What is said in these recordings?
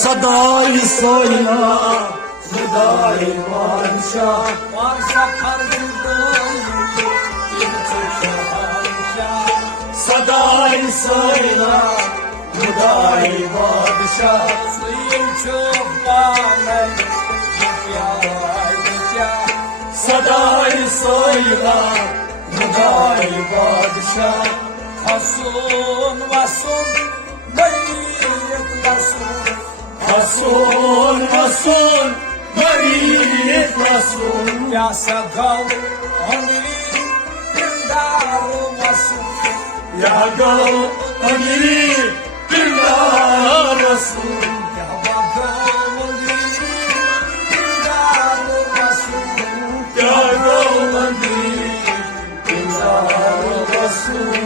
सदाई सोयला खुदाई बादशाह सदाई सोयला खुदाई बादशाह सदाई सोयला खुदाई बादशाह Hasun vasun Meyyet vasun Hasun Hasun Meyyet vasun Ya sakal Amri Pindar vasun Ya gal Amri Pindar vasun Ya bakal Amri Pindar vasun Ya gal Amri Pindar vasun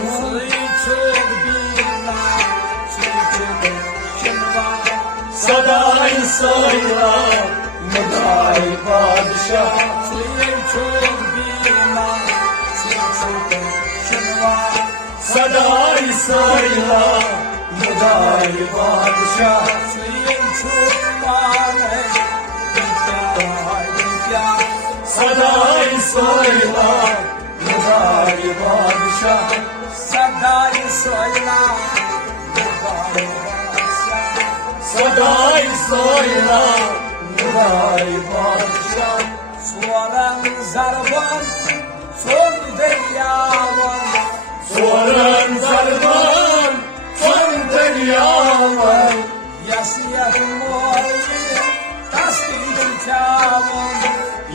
सदाई सोयला खुदाई बादशाह सदाई सोयला खुदाई बादशाह सदाई सोयला खुदाई बादशाह सदाई सोयला सदाई सोयला खुदाई बादशाह Soran zarban son deryavan Soran zarban son deryavan Yasiyat mori tasdil çavan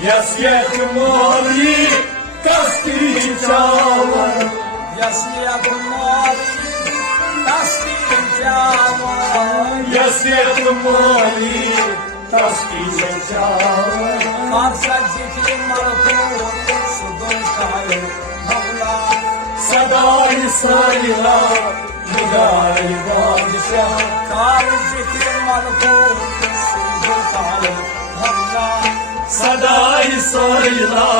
Yasiyet mori tasdil çavan Yasiyat mori tasdil çavan Yasiyet mori tasdil çavan Varsa zikri malkut sudun kayı Mevla Sadai soyla खुदाई बादशाह Kar zikri malkut sudun kayı Mevla सदाई सोयला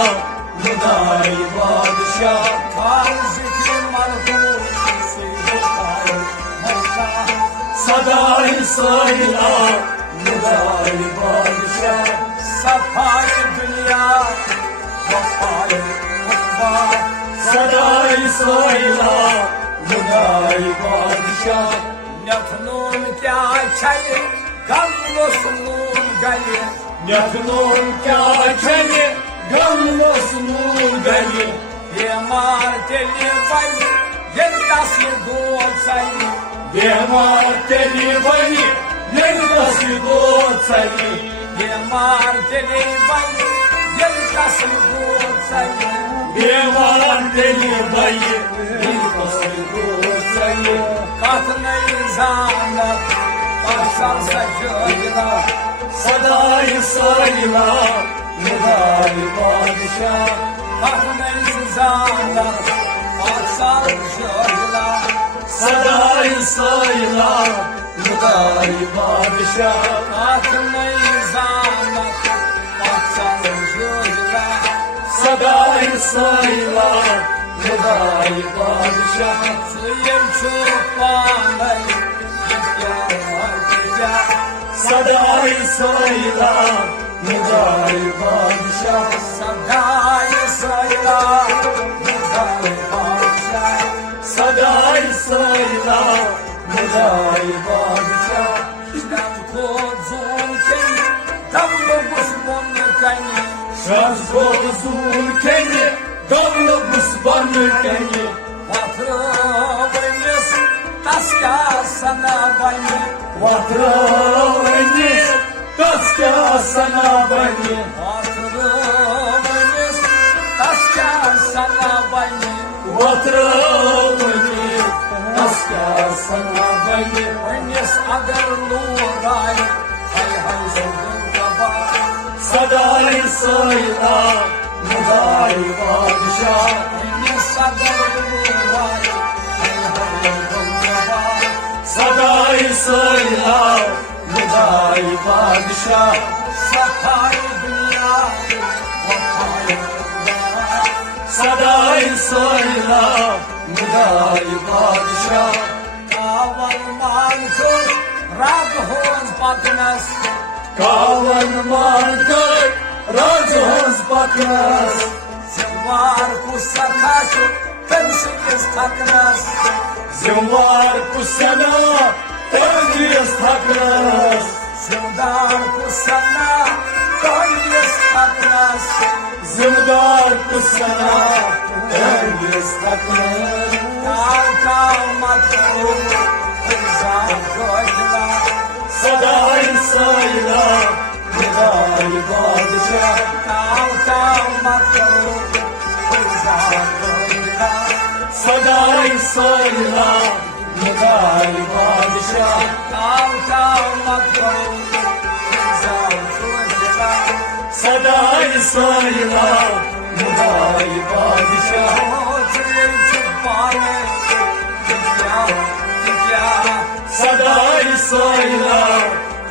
खुदाई बादशाह Kar zikri malkut sudun kayı Mevla सदाई सोयला खुदाई बादशाह Safai dünya Vefai ukba सदाई सोयला खुदाई बादशाह Nefnun kya çayı Gamlo sunun gayı यखनों क्या चले गमलो सुनो गए Yemar deli bayı Yerdası doğal sayı बेमार तेरी बनी निर्दसी दो चली Yemar deli bayı Yerdası doğal sayı बेमार तेरी बनी निर्दसी दो चली Katını izanlar Başlarsa gölüne सदाई सोयला खुदाई बादशाह Katını izanlar Başlarsa gölüne सदाई सोयला खुदाई बादशाह Katını izanlar Başlarsa gölüne सदाई सोयला खुदाई बादशाह Suyum çok bağlı सदाई सोयला खुदाई बादशाह Sadai sayla Mudai Başa सदाई सोयला खुदाई बादशाह İşten kozun keni Davlu busbon keni शaz को दूर केंगे दौल बुस्बन केंगे Vatro benis Taska sana bayni वात्रा वनी कस्या सना बनी Vatro benis Taska sana bayni वात्रा वनी कस्या सना बनी Benis agar lurai Hay hay sudun kaba सदाई सोयला खुदाई बादशाह Benis agar lurai Hay hay sudun kaba सदाई सोयला खुदाई बादशाह Safai dünya Vefai सदाई सोयला खुदाई बादशाह Kaval mankul राज होस पकनस कावन मान कर राज हंस पकनस जिम्वार को सखा चो तंसिस थकनस जिम्वार कुसना तंजियस थकनस जिमदार को सन्ना तंसिस थकनस जिमदार कुसना तंजियस थकनस ताव ताव मत करो इंसान गोइला सदाई सैला खुदाई बादशाह ताव ताव मत करो इंसान गोइला सदाई सैला खुदाई बादशाह ताव ताव मत करो इंसान गोइला सदाई सैला खुदाई बादशाह सदाई सैला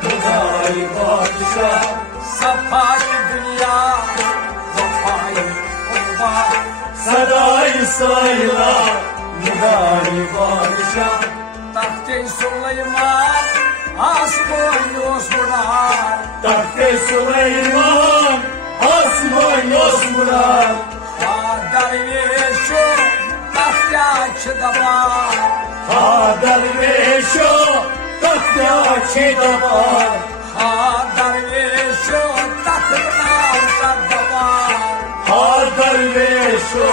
खुदाई बादशाह सफाई दुनिया वफाई उम्मा सदाई सैला खुदाई बादशाह तख्ते सुलेमान आसमान योसुरार तख्ते सुलेमान आसमान योसुरार दरवेशो तख्या छदबार दरवेशो तख्या छदबार दरवेशो तख्ना छदबार दरवेशो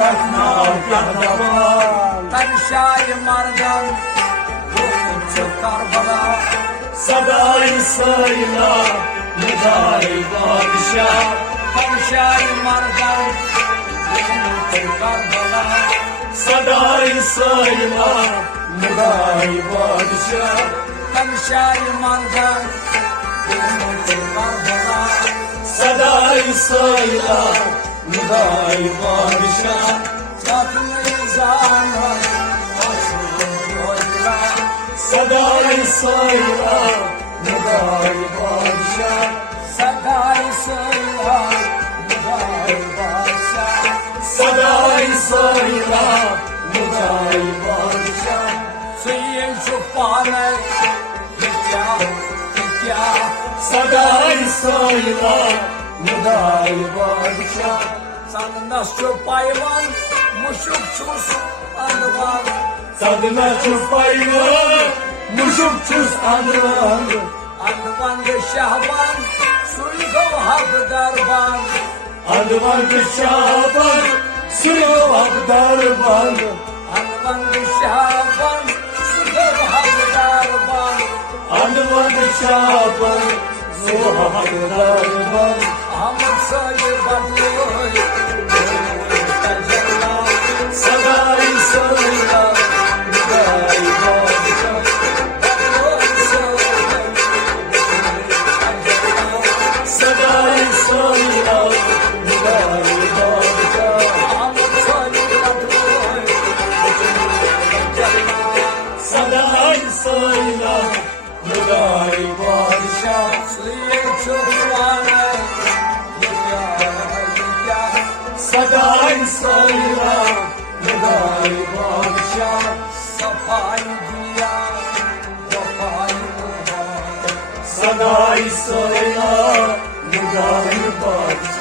तख्ना छदबार तनशाय मर्दन करबला सदाई सैला खुदाई बादशाह तनशाय मर्दन करबला सदाई सैला खुदाई बादशाह तनशाय मर्दन करबला सदाई सैला खुदाई बादशाह सतने जाना सदाई सैला खुदाई बादशाह सदाई सैला खुदाई बादशाह सदाई सैला खुदाई बादशाह सुइए छुपाने क्या सदाई सैला खुदाई बादशाह सदनस छुपाइवन मुशुक छुस अंदवान सदना छुपाइवन मुशुक छुस अंदवान अंदवान शहबान सुइगो हक दरबान अंदवान शहबान सुइगो हक दरबान अंदवान शहबान सुइगो हक दरबान अंदवान शहबान सुइगो हक दरबान हम सही बदलोय सदाई सैला खुदाई बादशाह सदाई सैला खुदाई बादशाह सदाई सैला खुदाई बादशाह सदाई सैला खुदाई बादशाह सफाई दिया वफाई सदाई सैला खुदाई बादशाह